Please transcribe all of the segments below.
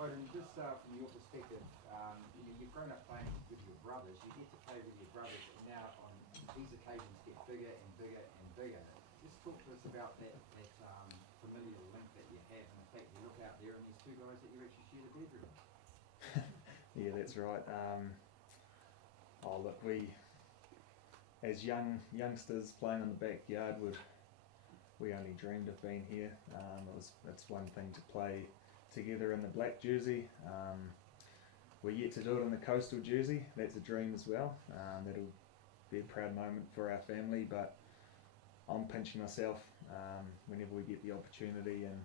Beauden, just from your perspective, you've grown up playing with your brothers. You get to play with your brothers, and now on these occasions get bigger and bigger and bigger. Just talk to us about that familial link that you have, and the fact you look out there and these two guys that you actually share the bedroom with. Yeah, that's right. Look, we, as youngsters playing in the backyard, we only dreamed of being here. It's one thing to play together in the black jersey. We're yet to do it in the coastal jersey. That's a dream as well. That'll be a proud moment for our family, but I'm pinching myself whenever we get the opportunity, and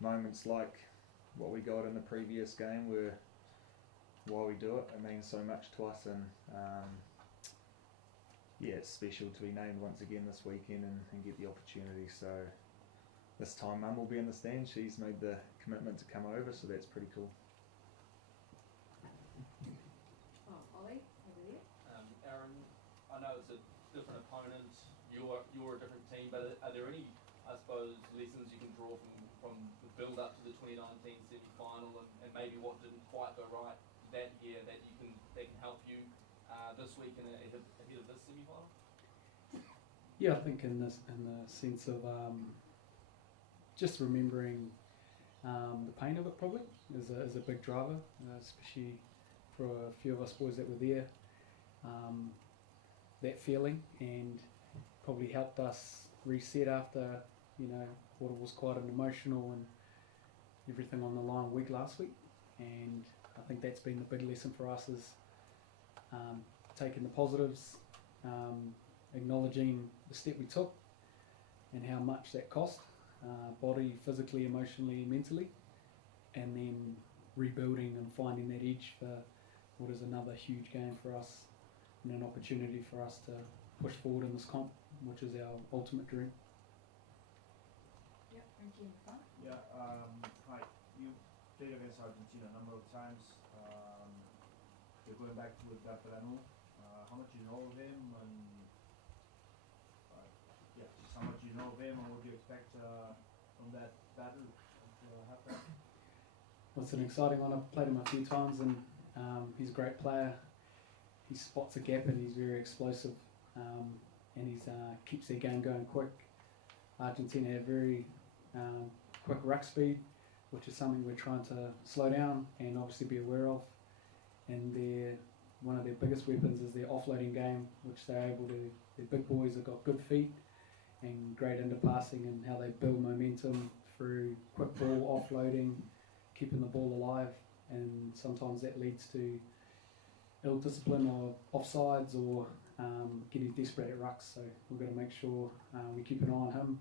moments like what we got in the previous game were why we do it. It means so much to us, and yeah, it's special to be named once again this weekend and get the opportunity. So this time Mum will be in the stand. She's made the commitment to come over, so that's pretty cool. Ollie, over there. Aaron, I know it's a different opponent, you're a different team, but are there any, I suppose, lessons you can draw from the build up to the 2019 semi-final and maybe what didn't quite go right that year that can help you this week and ahead of this semi-final? Yeah, I think in the sense of just remembering the pain of it probably is a big driver, especially for a few of us boys that were there. That feeling, and probably helped us reset after what was quite an emotional and everything on the line week last week. And I think that's been the big lesson for us, is taking the positives, acknowledging the step we took and how much that cost, body, physically, emotionally, mentally, and then rebuilding and finding that edge for what is another huge game for us and an opportunity for us to push forward in this comp, which is our ultimate dream. Yeah, thank you. Yeah, hi. You played against Argentina a number of times. You're going back to Belgrano. How much you know of him, and just how much you know of him, and what do you expect from that battle to happen? Well, it's an exciting one. I've played him a few times, and he's a great player. He spots a gap and he's very explosive, and he keeps their game going quick. Argentina have very quick ruck speed, which is something we're trying to slow down and obviously be aware of. And one of their biggest weapons is their offloading game, which they're able to. Their big boys have got good feet and great underpassing, and how they build momentum through quick ball offloading, keeping the ball alive, and sometimes that leads to ill discipline or offsides or getting desperate at rucks. So we've got to make sure we keep an eye on him,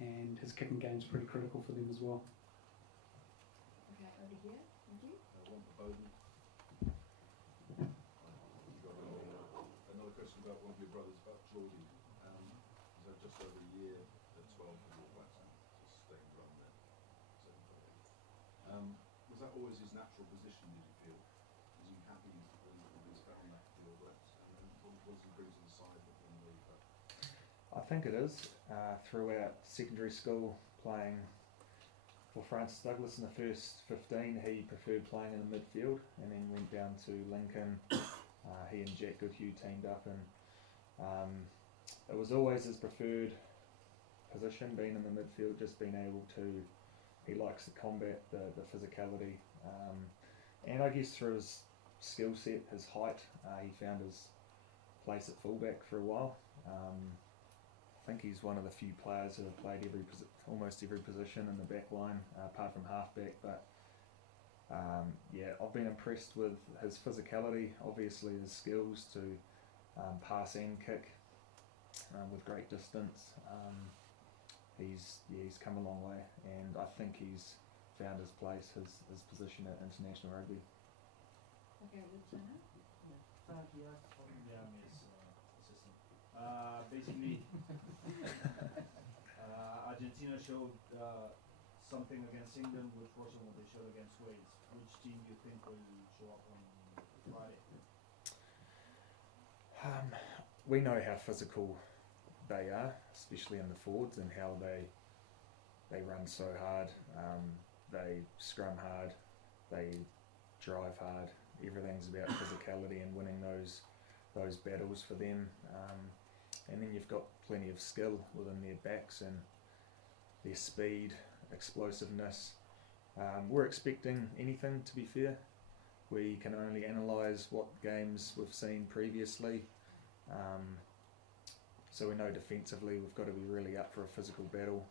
and his kicking game is pretty critical for them as well. Okay, over here. Thank you. One for Beauden. Another question about one of your brothers, about Geordie. He's had just over a year at 12 for the All Blacks, just staying around there. Was that always his natural position, did you feel? Was he happy when he's found that for the All Blacks? And what does he bring to the side with him? I think it is. Throughout secondary school, playing for Francis Douglas in the first 15, he preferred playing in the midfield, and then went down to Lincoln. He and Jack Goodhue teamed up, and it was always his preferred position, being in the midfield, just being able to. He likes the combat, the physicality, and I guess through his skill set, his height, he found his place at fullback for a while. I think he's one of the few players who have played almost every position in the back line, apart from halfback. But yeah, I've been impressed with his physicality, obviously his skills to pass and kick with great distance. He's come a long way, and I think he's found his place, his position at international rugby. Okay, Luciano. Yeah, I'm his assistant. Basically, Argentina showed something against England which wasn't what they showed against Wales. Which team do you think will show up on Friday? We know how physical they are, especially in the forwards, and how they run so hard, they scrum hard, they drive hard. Everything's about physicality and winning those battles for them. And then you've got plenty of skill within their backs and their speed, explosiveness. We're expecting anything, to be fair. We can only analyse what games we've seen previously. So we know defensively we've got to be really up for a physical battle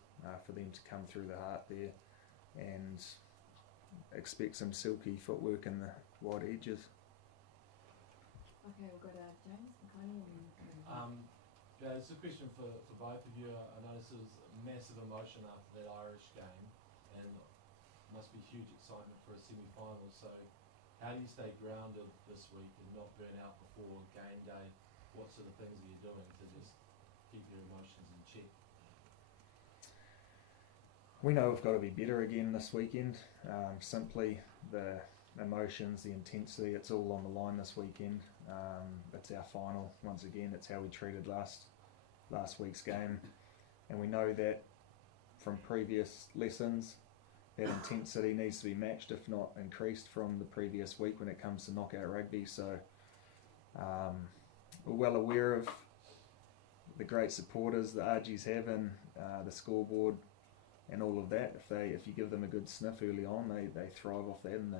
for them to come through the heart there, and expect some silky footwork in the wide edges. Okay, we'll go to James McConey and Yeah, it's a question for both of you. I noticed there was massive emotion after that Irish game, and must be huge excitement for a semi-final. So how do you stay grounded this week and not burn out before game day? What sort of things are you doing to just keep your emotions in check? We know we've got to be better again this weekend. Simply the emotions, the intensity, it's all on the line this weekend. It's our final. Once again, it's how we treated last week's game, and we know that from previous lessons that intensity needs to be matched, if not increased, from the previous week when it comes to knockout rugby. So we're well aware of the great supporters the RGs have and the scoreboard and all of that. If you give them a good sniff early on, they thrive off that, and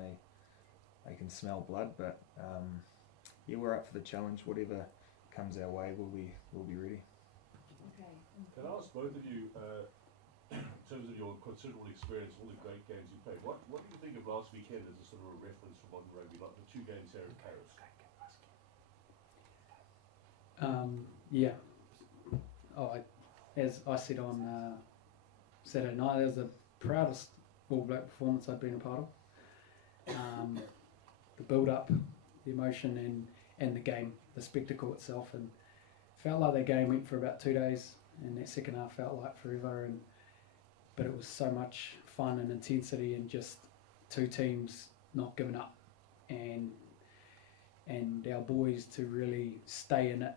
they can smell blood. But yeah, we're up for the challenge. Whatever comes our way, we'll be ready. okay. Can I ask both of you, in terms of your considerable experience, all the great games you played, what do you think of last weekend as a sort of a reference for modern rugby, like the 2 games here at Paris? Yeah. As I said on Saturday night, that was the proudest All Black performance I'd been a part of. The build-up, the emotion, and the game, the spectacle itself, and felt like that game went for about 2 days, and that second half felt like forever. But it was so much fun and intensity, and just 2 teams not giving up, and our boys to really stay in it,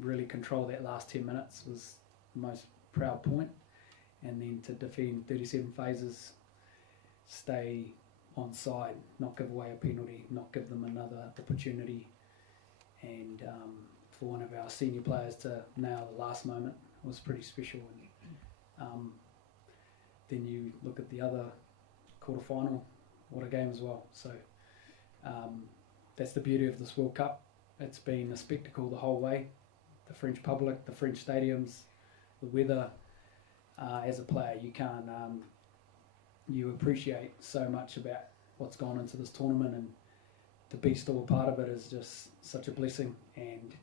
really control that last 10 minutes was the most proud point. And then to defend 37 phases, stay on side, not give away a penalty, not give them another opportunity, and for one of our senior players to nail the last moment was pretty special. And then you look at the other quarter-final, what a game as well. So that's the beauty of this World Cup. It's been a spectacle the whole way. The French public, the French stadiums, the weather. As a player, you can't. You appreciate so much about what's gone into this tournament, and to be still a part of it is just such a blessing. And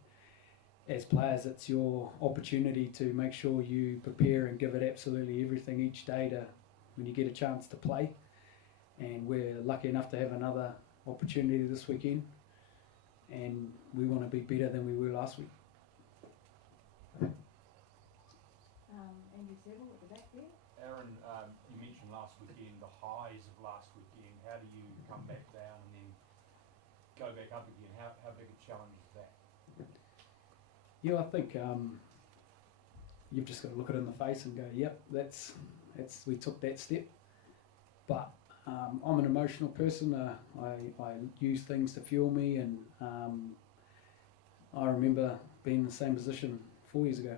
as players, it's your opportunity to make sure you prepare and give it absolutely everything each day to when you get a chance to play. And we're lucky enough to have another opportunity this weekend, and we want to be better than we were last week. Andrew Seville at the back there. Aaron, you mentioned last weekend, the highs of last weekend. How do you come back down and then go back up again? How big a challenge is that? Yeah, I think you've just got to look it in the face and go, yep, that's we took that step. But I'm an emotional person. I use things to fuel me, and I remember being in the same position 4 years ago,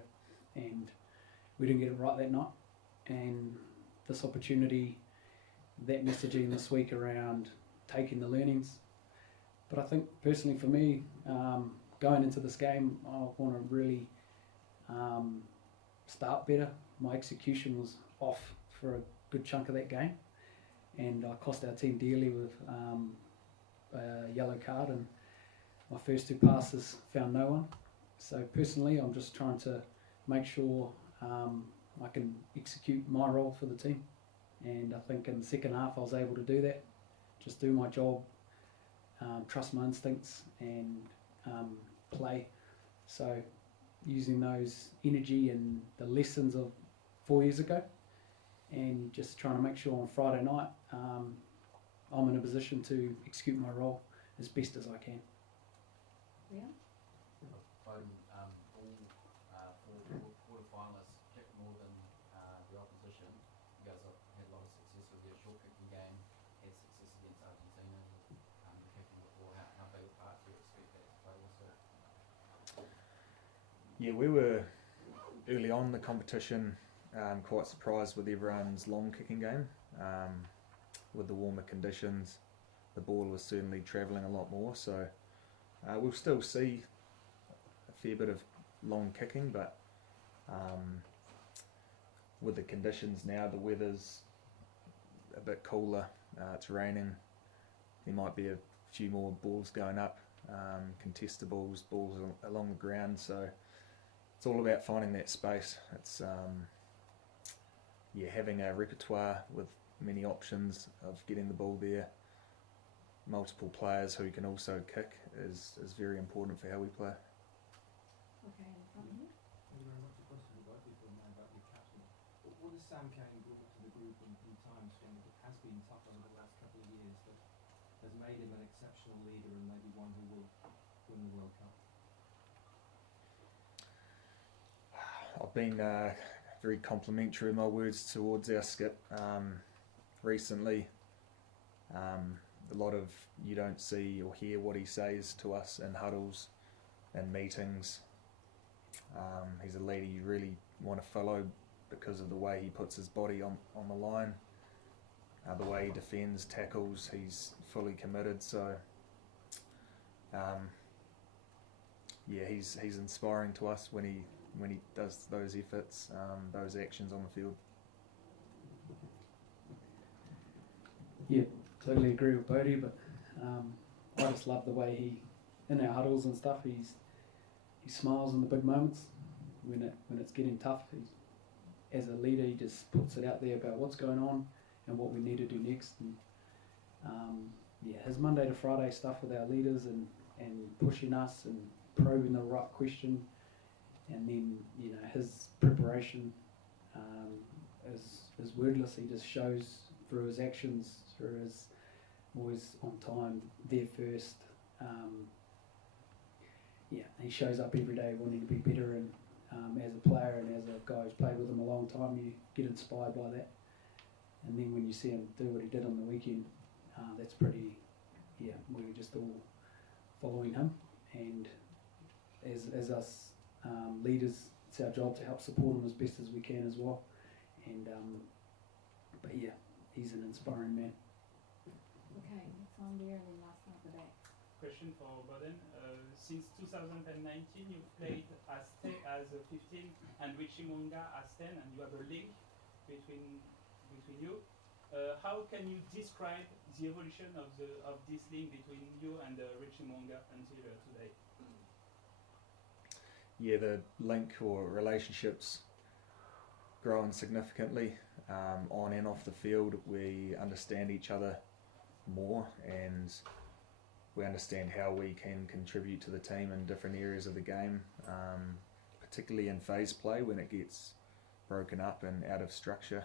and we didn't get it right that night. And this opportunity, that messaging this week around taking the learnings. But I think personally for me, going into this game, I want to really start better. My execution was off for a good chunk of that game, and I cost our team dearly with a yellow card, and my first 2 passes found no one. So personally, I'm just trying to make sure I can execute my role for the team, and I think in the second half I was able to do that, just do my job, trust my instincts, and play. So using those energy and the lessons of 4 years ago, and just trying to make sure on Friday night I'm in a position to execute my role as best as I can. Leon? All 4 quarter-finalists kicked more than the opposition. You guys have had a lot of success with your short kicking game, had success against Yeah, we were early on in the competition quite surprised with everyone's long kicking game. With the warmer conditions, the ball was certainly travelling a lot more, so we'll still see a fair bit of long kicking, but with the conditions now, the weather's a bit cooler, it's raining, there might be a few more balls going up, contested balls along the ground, so it's all about finding that space. It's having a repertoire with many options of getting the ball there, multiple players who can also kick is very important for how we play. Okay, in front here. Thank you very much. A question about people now about your captain. What has Sam Cane brought to the group in times when it has been tough over the last couple of years that has made him an exceptional leader and maybe one who will win the World Cup? I've been very complimentary in my words towards our skip recently. A lot of you don't see or hear what he says to us in huddles and meetings. He's a leader you really want to follow because of the way he puts his body on the line, the way he defends, tackles, he's fully committed, so he's inspiring to us when he does those efforts, those actions on the field. Yeah, totally agree with Bodie, but I just love the way he, in our huddles and stuff, he smiles in the big moments when it's getting tough. As a leader, he just puts it out there about what's going on and what we need to do next. And his Monday to Friday stuff with our leaders and pushing us and probing the right question, and then his preparation is wordless. He just shows through his actions, through his always on time, there first. He shows up every day wanting to be better, and as a player and as a guy who's played with him a long time, you get inspired by that. And then when you see him do what he did on the weekend, that's pretty, we were just all following him. And as us leaders, it's our job to help support him as best as we can as well. And he's an inspiring man. Okay, next one there and then last one at the back. Question for Beauden. Since 2019, you've played as 15 and Richie Monga as 10, and you have a link between you. How can you describe the evolution of this link between you and Richie Monga until today? Yeah, the link or relationships growing significantly on and off the field. We understand each other more, and we understand how we can contribute to the team in different areas of the game, particularly in phase play when it gets broken up and out of structure.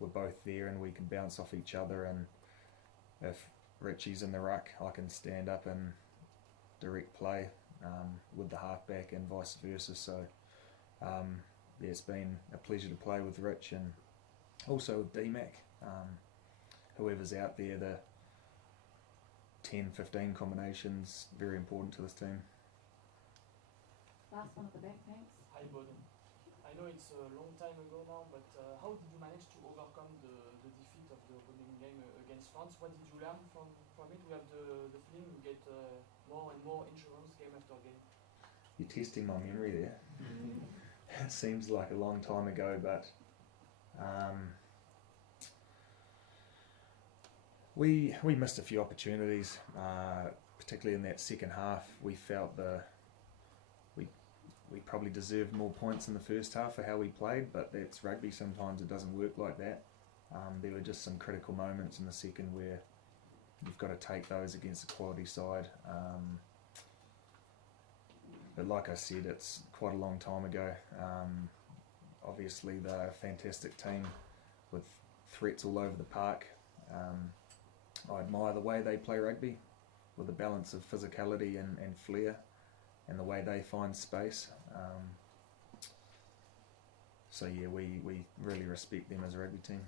We're both there and we can bounce off each other, and if Richie's in the ruck, I can stand up and direct play with the halfback and vice versa. So it's been a pleasure to play with Rich, and also with D-Mac. Whoever's out there, the 10-15 combinations, very important to this team. Last one at the back, thanks. Hi, Beauden. I know it's a long time ago now, but how did you manage to overcome the defeat of the opening game against France? What did you learn from it? We have the feeling you get more and more insurance game after game. You're testing my memory there. It seems like a long time ago, but we missed a few opportunities, particularly in that second half. We felt we probably deserved more points in the first half for how we played, but that's rugby. Sometimes it doesn't work like that. There were just some critical moments in the second where you've got to take those against a quality side. But like I said, it's quite a long time ago. Obviously they're a fantastic team with threats all over the park. I admire the way they play rugby with a balance of physicality and flair, and the way they find space. So we really respect them as a rugby team.